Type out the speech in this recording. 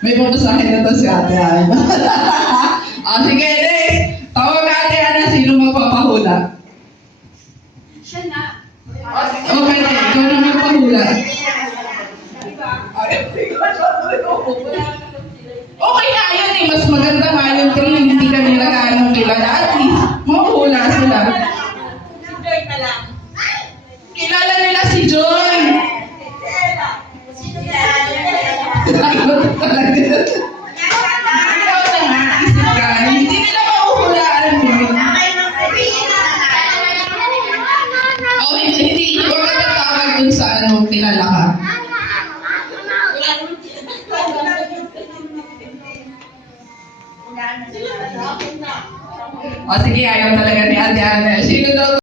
May pumasahin na to si Ate Ana. Sige, next. Tawag Ate Ana, sino magpapahula? Siya na. Okay, ikaw na magpahula. Okay nga yun eh, mas maganda nga yung train, hindi ka nila ganong kilala. At least, mahuhula sila. Si Joy na lang. Kilala nila si Joy. Ikaw na nga, isip ka. Hindi nila mahuhulaan yun. Oh, hindi. Huwag ka tatawag dun sa kilala ka. O sige, ayaw talaga ni Ate Ana. Sino